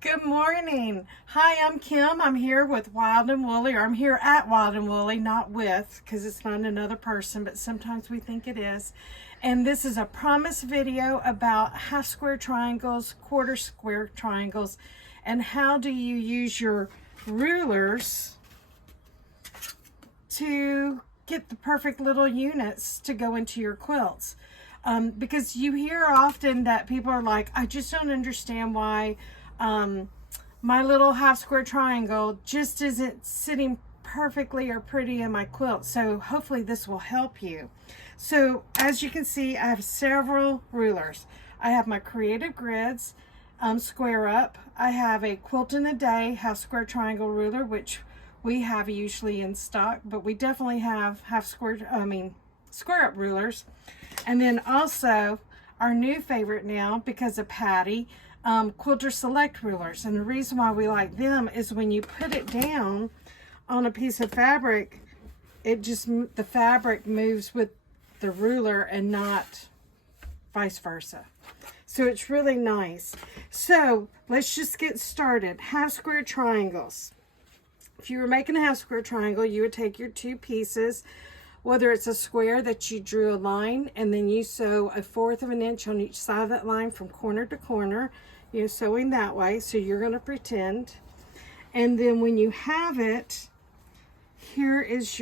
Good morning. Hi, I'm Kim. I'm here with Wild and Woolly, or I'm here at Wild and Woolly, not with, because it's not another person, but sometimes we think it is. And this is a promise video about half square triangles, quarter square triangles, and how do you use your rulers to get the perfect little units to go into your quilts. Because you hear often that people are like, I just don't understand why my little half square triangle just isn't sitting perfectly or pretty in my quilt. So hopefully this will help you. So as you can see, I have several rulers. I have my Creative Grids square up. I have a Quilt in a Day half square triangle ruler, which we have usually in stock, but we definitely have square up rulers. And then also our new favorite now, because of Patty, Quilter Select rulers. And the reason why we like them is when you put it down on a piece of fabric, the fabric moves with the ruler and not vice versa. So it's really nice. So let's just get started. Half square triangles. If you were making a half square triangle, you would take your two pieces, whether it's a square that you drew a line and then you sew 1/4 of an inch on each side of that line from corner to corner. You're sewing that way, so you're going to pretend. And then when you have it, here is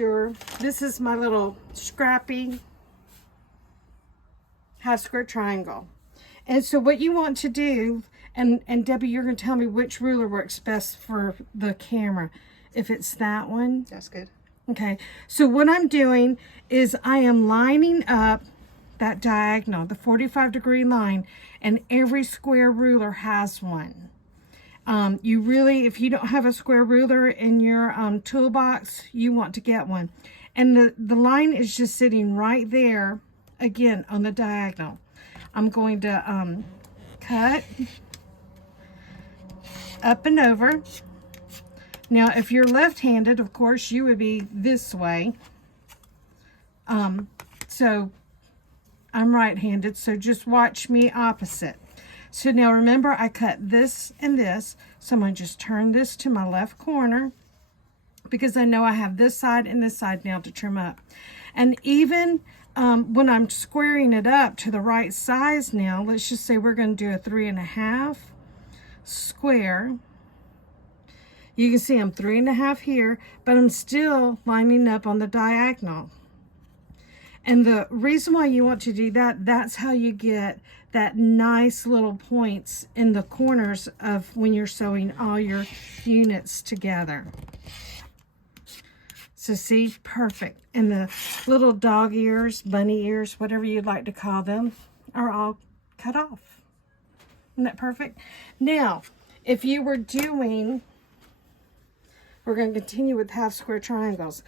this is my little scrappy half square triangle. And so what you want to do, and Debbie, you're going to tell me which ruler works best for the camera. If it's that one. That's good. Okay, so what I'm doing is I am lining up that diagonal, the 45-degree line, and every square ruler has one. You really, if you don't have a square ruler in your toolbox, you want to get one. And the line is just sitting right there, again, on the diagonal. I'm going to cut up and over. Now, if you're left-handed, of course, you would be this way. So I'm right-handed, so just watch me opposite. So now remember, I cut this and this, so I'm going to just turn this to my left corner because I know I have this side and this side now to trim up. And even when I'm squaring it up to the right size now, let's just say we're going to do a 3.5 square. You can see I'm 3.5 here, but I'm still lining up on the diagonal. And the reason why you want to do that, that's how you get that nice little points in the corners of when you're sewing all your units together. So see, perfect. And the little dog ears, bunny ears, whatever you'd like to call them, are all cut off. Isn't that perfect? Now, if you were doing... We're going to continue with half square triangles.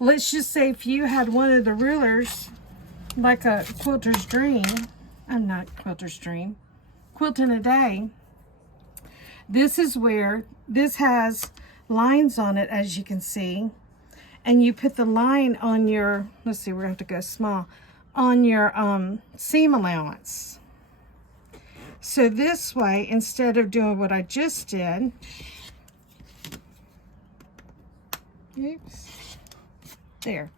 Let's just say if you had one of the rulers, like a Quilter's Dream, I'm not Quilter's Dream, Quilt in a Day, this is where, this has lines on it, as you can see, and you put the line on your, let's see, we're going to have to go small, on your seam allowance. So this way, instead of doing what I just did, oops, there.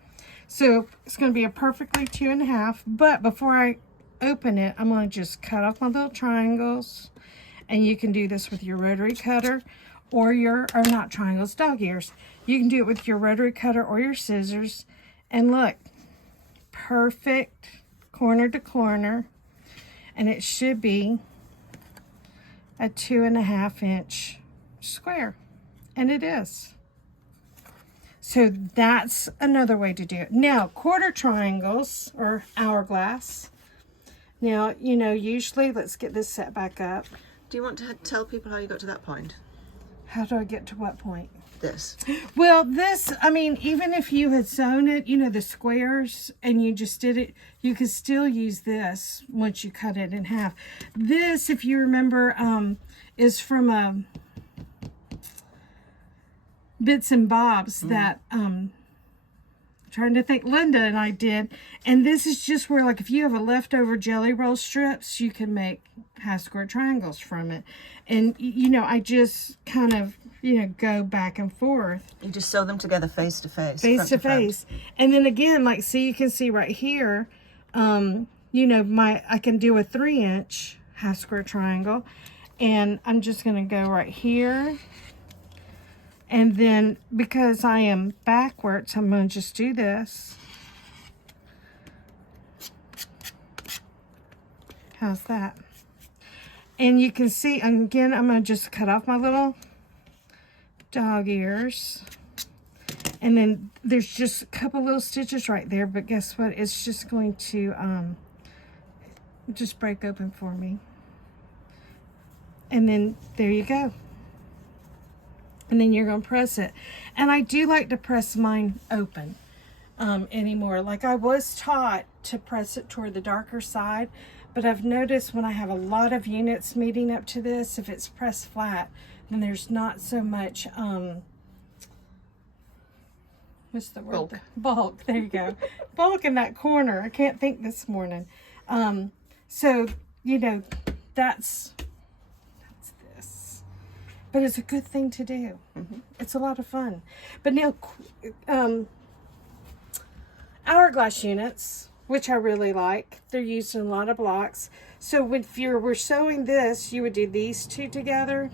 So it's going to be a perfectly 2.5, but before I open it, I'm going to just cut off my little triangles, and you can do this with your rotary cutter or not triangles, dog ears. You can do it with your rotary cutter or your scissors, and look, perfect corner to corner, and it should be a 2.5 inch square, and it is. So that's another way to do it. Now, quarter triangles or hourglass. Now, you know, usually, let's get this set back up. Do you want to tell people how you got to that point? How do I get to what point? This. Well, this, I mean, even if you had sewn it, you know, the squares, and you just did it, you could still use this once you cut it in half. This, if you remember, is from a Bits and Bobs, that trying to think Linda and I did. And this is just where, like, if you have a leftover jelly roll strips, you can make half square triangles from it. And, you know, I just kind of, you know, go back and forth. You just sew them together face to face. Face to face. And then again, like, see, you can see right here, you know, I can do a 3-inch half square triangle. And I'm just going to go right here. And then, because I am backwards, I'm going to just do this. How's that? And you can see, again, I'm going to just cut off my little dog ears. And then there's just a couple little stitches right there. But guess what? It's just going to just break open for me. And then there you go. And then you're going to press it. And I do like to press mine open anymore. Like, I was taught to press it toward the darker side, but I've noticed when I have a lot of units meeting up to this, if it's pressed flat, then there's not so much, what's the word? Bulk. There you go. Bulk in that corner. I can't think this morning. So, you know, that's this. But it's a good thing to do. Mm-hmm. It's a lot of fun. But now, hourglass units, which I really like, they're used in a lot of blocks. So if you were sewing this, you would do these two together,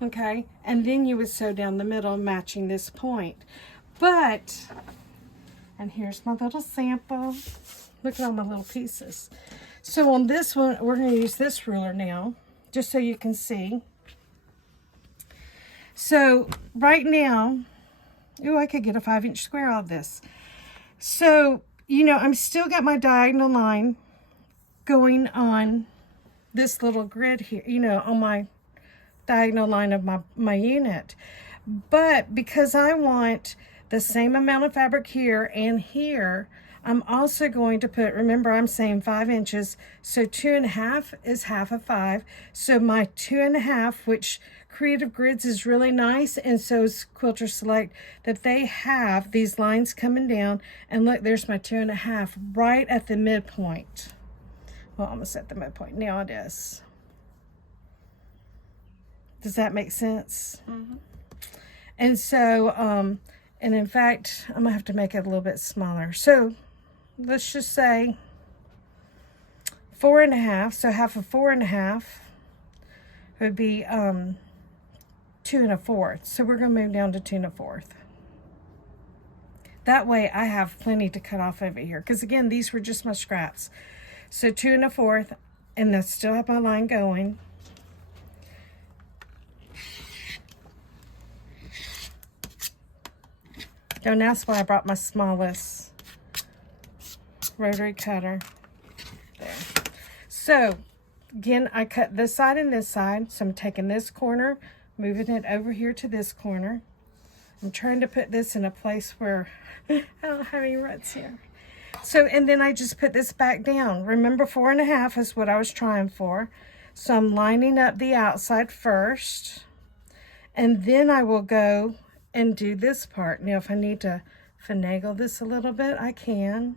okay? And then you would sew down the middle, matching this point. But, and here's my little sample. Look at all my little pieces. So on this one, we're going to use this ruler now, just so you can see. So right now, I could get a 5-inch square out of this. So, you know, I'm still got my diagonal line going on this little grid here, you know, on my diagonal line of my unit. But because I want the same amount of fabric here and here, I'm also going to put, remember I'm saying 5 inches, so 2.5 is half of 5. So my 2.5, which Creative Grids is really nice, and so is Quilter Select, that they have these lines coming down, and look, there's my 2.5 right at the midpoint. Well, almost at the midpoint. Now it is. Does that make sense? Mm-hmm. And so, and in fact, I'm gonna have to make it a little bit smaller. So let's just say 4.5. So half of 4.5 would be 2 1/4. So we're going to move down to 2 1/4. That way I have plenty to cut off over here. Because again, these were just my scraps. So 2 1/4, and I still have my line going. Don't ask why I brought my smallest rotary cutter. There. So again, I cut this side and this side. So I'm taking this corner, moving it over here to this corner. I'm trying to put this in a place where I don't have any ruts here. So, and then I just put this back down. Remember, 4.5 is what I was trying for. So I'm lining up the outside first, and then I will go and do this part. Now, if I need to finagle this a little bit, I can.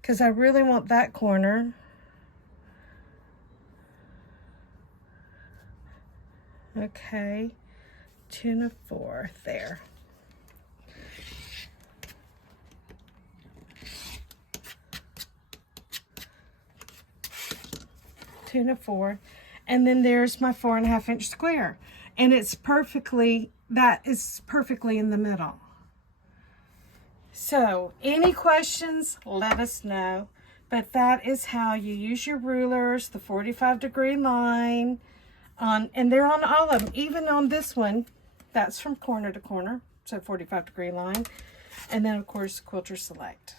Because I really want that corner. Okay, 2 1/4 there. Two and a 4, and then there's my 4.5-inch square, and it's perfectly, that is perfectly in the middle. So any questions, let us know. But that is how you use your rulers, the 45-degree line, and they're on all of them, even on this one. That's from corner to corner, so 45-degree line, and then of course Quilter Select.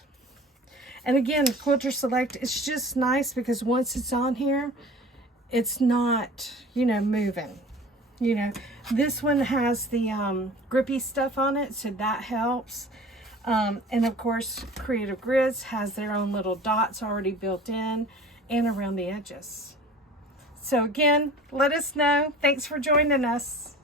And again, Quilter Select, it's just nice because once it's on here, it's not, you know, moving. You know, this one has the grippy stuff on it, so that helps. And of course, Creative Grids has their own little dots already built in and around the edges. So again, let us know. Thanks for joining us.